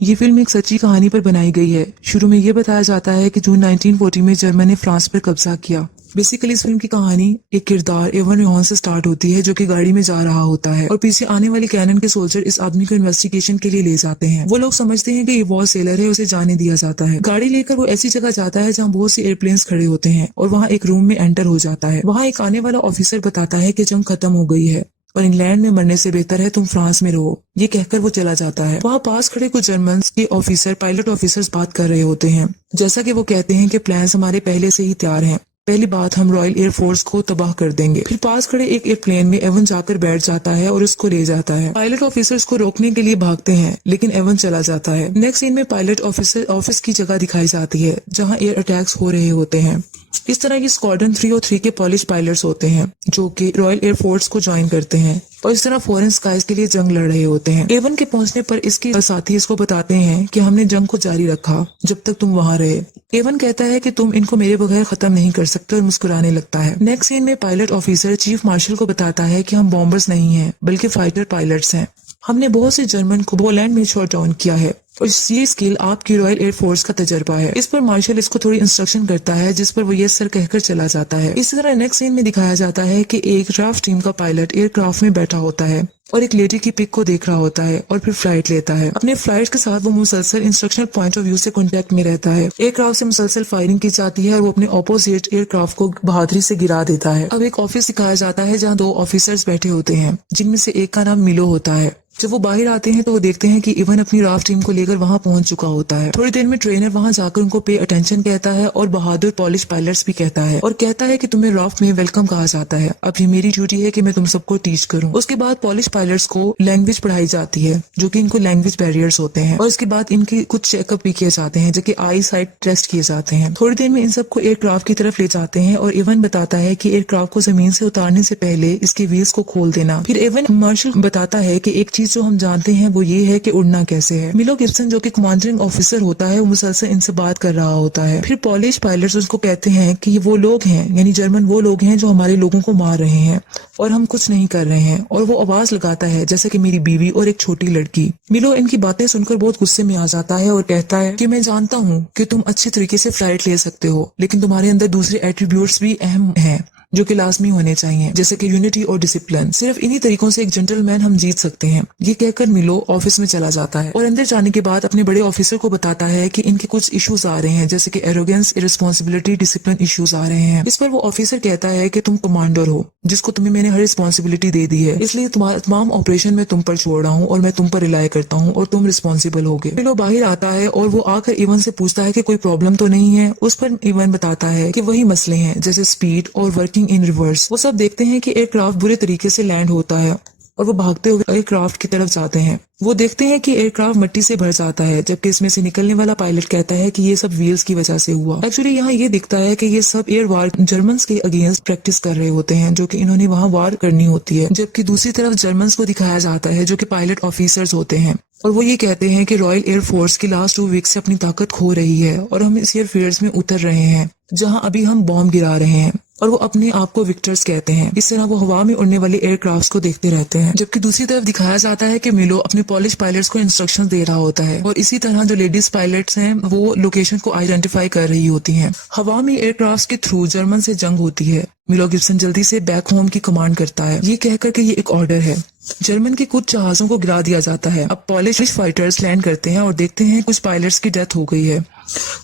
ये फिल्म एक सच्ची कहानी पर बनाई गई है। शुरू में ये बताया जाता है कि जून 1940 में जर्मन ने फ्रांस पर कब्जा किया। बेसिकली इस फिल्म की कहानी एक किरदार एवन रिहॉन से स्टार्ट होती है, जो कि गाड़ी में जा रहा होता है और पीछे आने वाली कैनन के सोल्जर इस आदमी को इन्वेस्टिगेशन के लिए ले जाते हैं। वो लोग समझते हैं कि ये वॉर सेलर है, उसे जाने दिया जाता है। गाड़ी लेकर वो ऐसी जगह जाता है जहाँ बहुत सी एयरप्लेन्स खड़े होते हैं और वहाँ एक रूम में एंटर हो जाता है। वहाँ एक आने वाला ऑफिसर बताता है कि जंग खत्म हो गई है और इंग्लैंड में मरने से बेहतर है तुम फ्रांस में रहो। ये कहकर वो चला जाता है। वहाँ पास खड़े कुछ जर्मन के ऑफिसर पायलट ऑफिसर्स बात कर रहे होते हैं। जैसा कि वो कहते हैं कि प्लान्स हमारे पहले से ही तैयार हैं। पहली बात, हम रॉयल एयरफोर्स को तबाह कर देंगे। फिर पास खड़े एक एयरप्लेन में एवन जाकर बैठ जाता है और उसको ले जाता है। पायलट ऑफिसर्स को रोकने के लिए भागते हैं, लेकिन एवन चला जाता है। नेक्स्ट सीन में पायलट ऑफिसर ऑफिस की जगह दिखाई जाती है जहाँ एयर अटैक्स हो रहे होते हैं। इस तरह की स्क्वाड्रन 3 और 3 के पॉलिश पायलट्स होते हैं जो कि रॉयल एयरफोर्स को ज्वाइन करते हैं और इस तरह फॉरेन स्काइज के लिए जंग लड़ रहे होते हैं। एवन के पहुंचने पर इसके साथी इसको बताते हैं कि हमने जंग को जारी रखा जब तक तुम वहां रहे। एवन कहता है कि तुम इनको मेरे बगैर खत्म नहीं कर सकते और मुस्कुराने लगता है। नेक्स्ट सीन में पायलट ऑफिसर चीफ मार्शल को बताता है कि हम बॉम्बर्स नहीं हैं बल्कि फाइटर पायलट्स हैं। हमने बहुत से जर्मन को पोलैंड में शॉट डाउन किया है और ये स्किल आपकी रॉयल एयरफोर्स का तजर्बा है। इस पर मार्शल इसको थोड़ी इंस्ट्रक्शन करता है, जिस पर वो यस सर कहकर चला जाता है। इसी तरह नेक्स्ट सीन में दिखाया जाता है कि एक राफ्ट टीम का पायलट एयरक्राफ्ट में बैठा होता है और एक लेडी की पिक को देख रहा होता है और फिर फ्लाइट लेता है। अपने फ्लाइट के साथ वो मुसलसल इंस्ट्रक्शनल पॉइंट ऑफ व्यू से कॉन्टेक्ट में रहता है। एयरक्राफ्ट से मुसलसल फायरिंग की जाती है और वो अपने ऑपोजिट एयरक्राफ्ट को बहादुरी से गिरा देता है। अब एक ऑफिस दिखाया जाता है जहाँ 2 ऑफिसर्स बैठे होते हैं, जिनमें से एक का नाम मिलो होता है। जब वो बाहर आते हैं तो वो देखते हैं कि इवन अपनी राफ्ट टीम को लेकर वहां पहुंच चुका होता है। थोड़ी देर में ट्रेनर वहां जाकर उनको पे अटेंशन कहता है और बहादुर पॉलिश पायलट्स भी कहता है और कहता है कि तुम्हें राफ्ट में वेलकम कहा जाता है। अब ये मेरी ड्यूटी है कि मैं तुम सबको टीच करूं। उसके बाद पॉलिश पायलट्स को लैंग्वेज पढ़ाई जाती है, जो कि इनको लैंग्वेज बैरियर्स होते हैं, और इसके बाद इनकी कुछ चेकअप भी किए जाते हैं, जो कि आई साइट टेस्ट किए जाते हैं। थोड़ी देर में इन सबको एयरक्राफ्ट की तरफ ले जाते हैं और इवन बताता है कि एयरक्राफ्ट को जमीन से उतारने से पहले इसके व्हील्स को खोल देना। फिर इवन मार्शल बताता है कि एक चीज जो हम जानते हैं वो ये है कि उड़ना कैसे है। मिलो गिब्सन जो कि कमांडिंग ऑफिसर होता है, वो मुसलसल इनसे बात कर रहा होता है। फिर पॉलिश पायलट्स उसको कहते हैं कि वो लोग हैं, यानी जर्मन वो लोग हैं जो हमारे लोगों को मार रहे हैं और हम कुछ नहीं कर रहे हैं। और वो आवाज लगाता है जैसे कि मेरी बीवी और एक छोटी लड़की। मिलो इनकी बातें सुनकर बहुत गुस्से में आ जाता है और कहता है कि मैं जानता हूँ कि तुम अच्छे तरीके से फ्लाइट ले सकते हो, लेकिन तुम्हारे अंदर दूसरे एट्रीब्यूट्स भी अहम हैं जो कि लाजमी होने चाहिए, जैसे कि यूनिटी और डिसिप्लिन। सिर्फ इन्हीं तरीकों से एक जेंटलमैन हम जीत सकते हैं। ये कहकर मिलो ऑफिस में चला जाता है और अंदर जाने के बाद अपने बड़े ऑफिसर को बताता है कि इनके कुछ इश्यूज आ रहे हैं, जैसे कि एरोगेंस, इररिस्पांसिबिलिटी, डिसिप्लिन इश्यूज आ रहे हैं। इस पर वो ऑफिसर कहता है कि तुम कमांडर हो, जिसको तुम्हें मैंने हर रिस्पॉन्सिबिलिटी दे दी है, इसलिए तुम्हारा तमाम ऑपरेशन मैं तुम पर छोड़ रहा हूँ और मैं तुम पर रिलाय करता हूँ और तुम रिस्पॉन्सिबल होगे। मिलो बाहर आता है और वो आकर इवन से पूछता है कि कोई प्रॉब्लम तो नहीं है। उस पर इवन बताता है कि वही मसले हैं, जैसे स्पीड और वर्किंग इन रिवर्स। वो सब देखते हैं कि एयरक्राफ्ट बुरे तरीके से लैंड होता है और वो भागते हुए एयरक्राफ्ट की तरफ जाते हैं। वो देखते हैं कि एयरक्राफ्ट मिट्टी से भर जाता है, जबकि इसमें से निकलने वाला पायलट कहता है कि ये सब व्हील्स की वजह से हुआ। एक्चुअली यहाँ ये दिखता है कि ये सब एयर वार जर्मन्स के अगेंस्ट प्रैक्टिस कर रहे होते हैं, जो कि इन्होंने वहाँ वार करनी होती है। जबकि दूसरी तरफ जर्मन्स को दिखाया जाता है जो कि पायलट ऑफिसर्स होते हैं और वो ये कहते हैं कि रॉयल एयरफोर्स की लास्ट 2 वीक से अपनी ताकत खो रही है और हम इस एयरफील्ड्स में उतर रहे हैं जहां अभी हम बॉम्ब गिरा रहे हैं, और वो अपने आप को विक्टर्स कहते हैं। इस तरह वो हवा में उड़ने वाले एयरक्राफ्ट्स को देखते रहते हैं। जबकि दूसरी तरफ दिखाया जाता है कि मिलो अपने पॉलिश पायलट्स को इंस्ट्रक्शंस दे रहा होता है और इसी तरह जो लेडीज पायलट्स हैं वो लोकेशन को आइडेंटिफाई कर रही होती हैं। हवा में एयरक्राफ्ट्स के थ्रू जर्मन से जंग होती है। मिलो गिब्सन जल्दी से बैक होम की कमांड करता है, ये कहकर कि ये एक ऑर्डर है। जर्मन के कुछ जहाजों को गिरा दिया जाता है। अब पॉलिश फाइटर्स लैंड करते हैं और देखते हैं कुछ पायलट्स की डेथ हो गई है,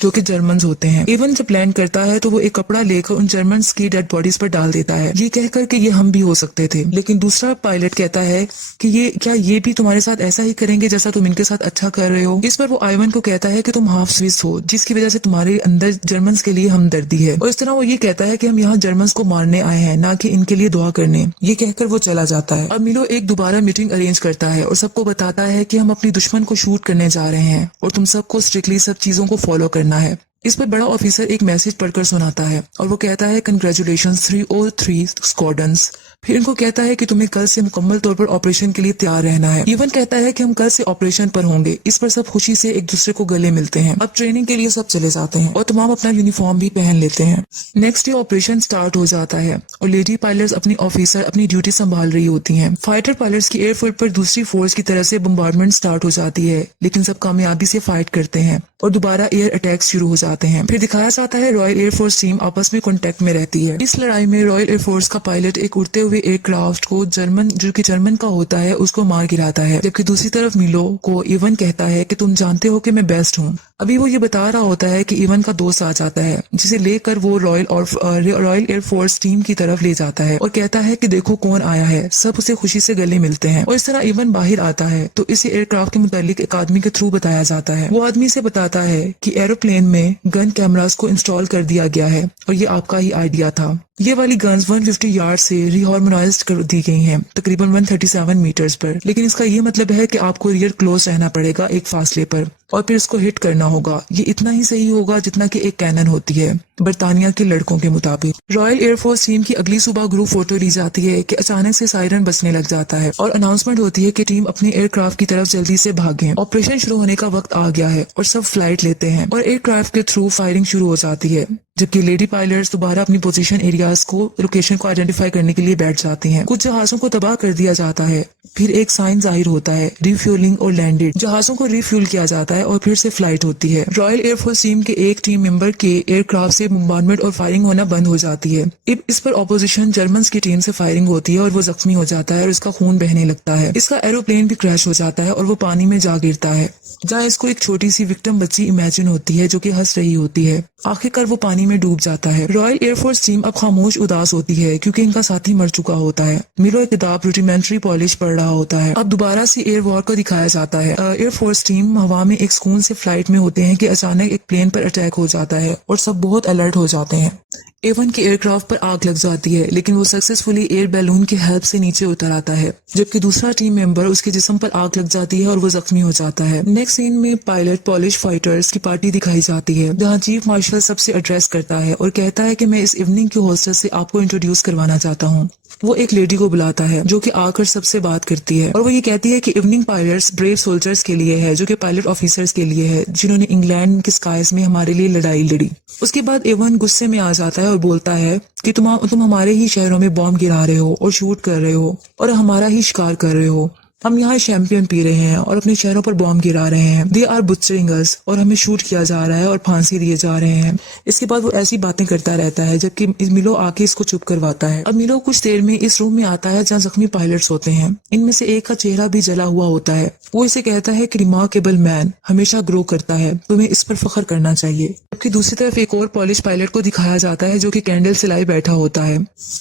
जो कि जर्मन्स होते हैं। इवन जब लैंड करता है तो वो एक कपड़ा लेकर उन जर्मन्स की डेड बॉडीज पर डाल देता है, ये कहकर कि ये हम भी हो सकते थे। लेकिन दूसरा पायलट कहता है कि ये भी तुम्हारे साथ ऐसा ही करेंगे जैसा तुम इनके साथ अच्छा कर रहे हो। इस पर वो आइवन को कहता है कि तुम हाफ स्विस हो, जिसकी वजह से तुम्हारे अंदर जर्मन्स के लिए हमदर्दी है। और इस तरह वो ये कहता है कि हम यहाँ जर्मन्स को मारने आए हैं, ना कि इनके लिए दुआ करने। ये कहकर वो चला जाता है। अब मिलो एक दोबारा मीटिंग अरेंज करता है और सबको बताता है कि हम अपनी दुश्मन को शूट करने जा रहे हैं और तुम सबको स्ट्रिक्टली सब चीजों को फॉलो करना है। इस पर बड़ा ऑफिसर एक मैसेज पढ़कर सुनाता है और वो कहता है कंग्रेचुलेशंस 303 स्क्वाड्रंस। फिर इनको कहता है कि तुम्हें कल से मुकम्मल तौर पर ऑपरेशन के लिए तैयार रहना है। इवन कहता है कि हम कल से ऑपरेशन पर होंगे। इस पर सब खुशी से एक दूसरे को गले मिलते हैं। अब ट्रेनिंग के लिए सब चले जाते हैं और तमाम अपना यूनिफॉर्म भी पहन लेते हैं। नेक्स्ट डे ऑपरेशन स्टार्ट हो जाता है और लेडी पायलट्स अपनी ऑफिसर अपनी ड्यूटी संभाल रही होती हैं। फाइटर पायलट्स की एयरफील्ड पर दूसरी फोर्स की तरफ से बम्बार्डमेंट स्टार्ट हो जाती है, लेकिन सब कामयाबी से फाइट करते हैं और दोबारा एयर अटैक शुरू हो जाते हैं। फिर दिखाया जाता है रॉयल एयरफोर्स टीम आपस में कांटेक्ट में रहती है। इस लड़ाई में रॉयल एयरफोर्स का पायलट एक उड़ते हुए एयरक्राफ्ट को जो कि जर्मन का होता है उसको मार गिराता है, जबकि दूसरी तरफ मिलो को इवन कहता है कि तुम जानते हो कि मैं बेस्ट हूँ। अभी वो ये बता रहा होता है कि इवन का दोस्त आ जाता है, जिसे लेकर वो रॉयल एयरफोर्स टीम की तरफ ले जाता है और कहता है कि देखो कौन आया है। सब उसे खुशी से गले मिलते हैं और इस तरह इवन बाहर आता है तो इसे एयरक्राफ्ट के मुतालिक एक आदमी के थ्रू बताया जाता है। वो आदमी से बताता है कि एरोप्लेन में गन कैमरास को इंस्टॉल कर दिया गया है और ये आपका ही आइडिया था। ये वाली गन्स 150 यार्ड से रिहार्मोनाइज्ड कर दी गई हैं, तकरीबन 137 मीटर्स पर। लेकिन इसका ये मतलब है कि आपको रियर क्लोज रहना पड़ेगा एक फासले पर और फिर इसको हिट करना होगा। ये इतना ही सही होगा जितना कि एक कैनन होती है बरतानिया के लड़कों के मुताबिक। रॉयल एयरफोर्स टीम की अगली सुबह ग्रुप फोटो ली जाती है कि अचानक से सायरन बजने लग जाता है और अनाउंसमेंट होती है कि टीम अपने एयरक्राफ्ट की तरफ जल्दी से भागें। ऑपरेशन शुरू होने का वक्त आ गया है और सब फ्लाइट लेते हैं और एयरक्राफ्ट के थ्रू फायरिंग शुरू हो जाती है, जबकि लेडी पायलट्स दोबारा अपनी पोजीशन एरियाज को लोकेशन को आइडेंटिफाई करने के लिए बैठ जाती हैं। कुछ जहाजों को तबाह कर दिया जाता है। फिर एक साइन जाहिर होता है रिफ्यूलिंग और लैंडेड। जहाजों को रिफ्यूल किया जाता है और फिर से फ्लाइट होती है। रॉयल एयरफोर्स टीम के एक टीम मेंबर के एयरक्राफ्ट से बम्बार्डमेंट और फायरिंग होना बंद हो जाती है। इस पर ऑपोजिशन जर्मन की टीम से फायरिंग होती है और वो जख्मी हो जाता है और इसका खून बहने लगता है। इसका एरोप्लेन भी क्रैश हो जाता है और वो पानी में जा गिरता है, जहाँ इसको एक छोटी सी विक्टिम बच्ची इमेजिन होती है जो कि हंस रही होती है। आखिरकार वो पानी में डूब जाता है। रॉयल एयरफोर्स टीम अब खामोश उदास होती है क्योंकि इनका साथी मर चुका होता है। मिलो एक किताब रूडिमेंट्री पॉलिश पढ़ रहा होता है। अब दोबारा से एयर वॉर को दिखाया जाता है। एयरफोर्स टीम हवा में एक सुकून से फ्लाइट में होते हैं कि अचानक एक प्लेन पर अटैक हो जाता है और सब बहुत अलर्ट हो जाते हैं। एवन के एयरक्राफ्ट पर आग लग जाती है, लेकिन वो सक्सेसफुली एयर बैलून की हेल्प से नीचे उतर आता है, जबकि दूसरा टीम मेंबर उसके जिस्म पर आग लग जाती है और वो जख्मी हो जाता है। नेक्स्ट सीन में पायलट पॉलिश फाइटर्स की पार्टी दिखाई जाती है, जहां चीफ मार्शल सबसे एड्रेस करता है और कहता है कि मैं इस इवनिंग की होस्टेस से आपको इंट्रोड्यूस करवाना चाहता हूँ। वो एक लेडी को बुलाता है जो कि आकर सबसे बात करती है और वो ये कहती है कि इवनिंग पायलट्स ब्रेव सोल्जर्स के लिए है, जो कि पायलट ऑफिसर्स के लिए है, जिन्होंने इंग्लैंड के स्काइज में हमारे लिए लड़ाई लड़ी। उसके बाद एवन गुस्से में आ जाता है और बोलता है कि तुम हमारे ही शहरों में बॉम्ब गिरा रहे हो और शूट कर रहे हो और हमारा ही शिकार कर रहे हो। हम यहाँ शैंपियन पी रहे हैं और अपने शहरों पर बॉम्ब गिरा रहे हैं। दे आर बुचरिंग अस, और हमें शूट किया जा रहा है और फांसी दिए जा रहे हैं। इसके बाद वो ऐसी बातें करता रहता है जबकि मिलो आके इसको चुप करवाता है। अब मिलो कुछ देर में इस रूम में आता है जहाँ जख्मी पायलट्स होते हैं। इनमें से एक का चेहरा भी जला हुआ होता है। वो इसे कहता है कि रिमार्केबल मैन हमेशा ग्रो करता है, तुम्हें इस पर फख्र करना चाहिए। जबकि दूसरी तरफ एक और पॉलिश पायलट को दिखाया जाता है जो कि कैंडल सिलाई बैठा होता है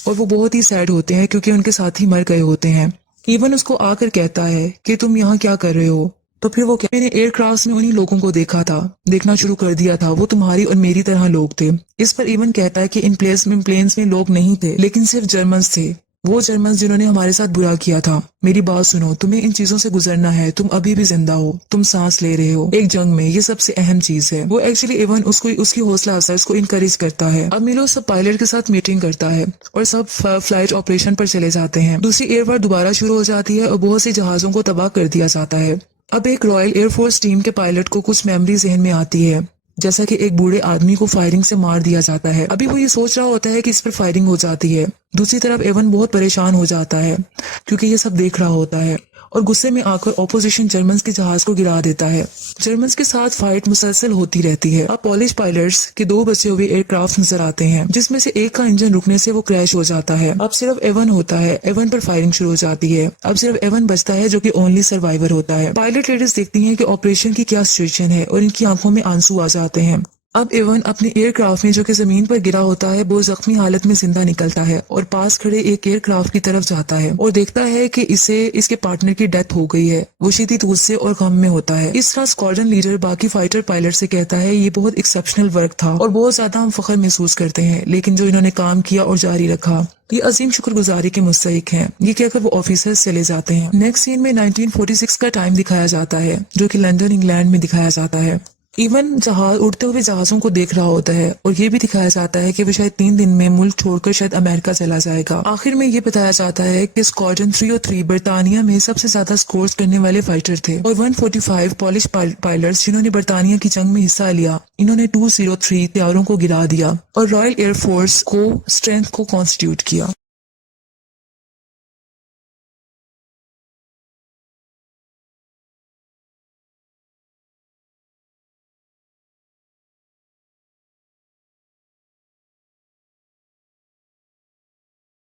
और वो बहुत ही सैड होते हैं क्योंकि उनके साथी मर गए होते हैं। इवन उसको आकर कहता है कि तुम यहाँ क्या कर रहे हो। तो फिर वो मैंने एयरक्राफ्ट में उन्हीं लोगों को देखना शुरू कर दिया था। वो तुम्हारी और मेरी तरह लोग थे। इस पर इवन कहता है कि इन प्लेन्स में लोग नहीं थे, लेकिन सिर्फ जर्मन्स थे। वो जर्मन्स जिन्होंने हमारे साथ बुरा किया था। मेरी बात सुनो, तुम्हें इन चीजों से गुजरना है। तुम अभी भी जिंदा हो, तुम सांस ले रहे हो एक जंग में, ये सबसे अहम चीज है। वो एक्चुअली इवन उसकी हौसला अफजाई उसको इनकरेज करता है। अब मिलो सब पायलट के साथ मीटिंग करता है और सब फ्लाइट ऑपरेशन पर चले जाते हैं। दूसरी एयर वॉर दोबारा शुरू हो जाती है और बहुत से जहाजों को तबाह कर दिया जाता है। अब एक रॉयल एयरफोर्स टीम के पायलट को कुछ मेमोरी जहन में आती है, जैसा कि एक बूढ़े आदमी को फायरिंग से मार दिया जाता है। अभी वो ये सोच रहा होता है कि इस पर फायरिंग हो जाती है। दूसरी तरफ एवन बहुत परेशान हो जाता है क्योंकि ये सब देख रहा होता है और गुस्से में आकर ऑपोजिशन जर्मन्स के जहाज को गिरा देता है। जर्मन्स के साथ फाइट मुसलसल होती रहती है। अब पॉलिश पायलट्स के दो बचे हुए एयरक्राफ्ट नजर आते हैं, जिसमें से एक का इंजन रुकने से वो क्रैश हो जाता है। अब सिर्फ एवन होता है। एवन पर फायरिंग शुरू हो जाती है। अब सिर्फ एवन बचता है जो कि ओनली सर्वाइवर होता है। पायलट लेडीज देखती हैं कि ऑपरेशन की क्या सिचुएशन है और इनकी आंखों में आंसू आ जाते हैं। अब एवन अपने एयरक्राफ्ट में जो कि जमीन पर गिरा होता है वो जख्मी हालत में जिंदा निकलता है और पास खड़े एक एयरक्राफ्ट की तरफ जाता है और देखता है कि इसके पार्टनर की डेथ हो गई है। वो शदीद गुस्से और गम में होता है। इस तरह स्क्वाड्रन लीडर बाकी फाइटर पायलट से कहता है ये बहुत एक्सेप्शनल वर्क था और बहुत ज्यादा हम फख्र महसूस करते हैं, लेकिन जो इन्होंने काम किया और जारी रखा ये अजीम शुक्रगुजारी के मुस्तहिक हैं। ये कहकर वो ऑफिसर्स चले जाते हैं। नेक्स्ट सीन में 1946 का टाइम दिखाया जाता है जो कि लंदन इंग्लैंड में दिखाया जाता है। इवन जहाज उड़ते हुए जहाजों को देख रहा होता है और ये भी दिखाया जाता है कि वो शायद 3 दिन में मुल्क छोड़कर शायद अमेरिका चला जाएगा। आखिर में ये बताया जाता है कि स्क्वाड्रन 303 बर्तानिया में सबसे ज्यादा स्कोर्स करने वाले फाइटर थे और 145 पॉलिश पायलट्स जिन्होंने बर्तानिया की जंग में हिस्सा लिया, इन्होंने 203 तैयारों को गिरा दिया और रॉयल एयरफोर्स को स्ट्रेंथ को कॉन्स्टिट्यूट किया।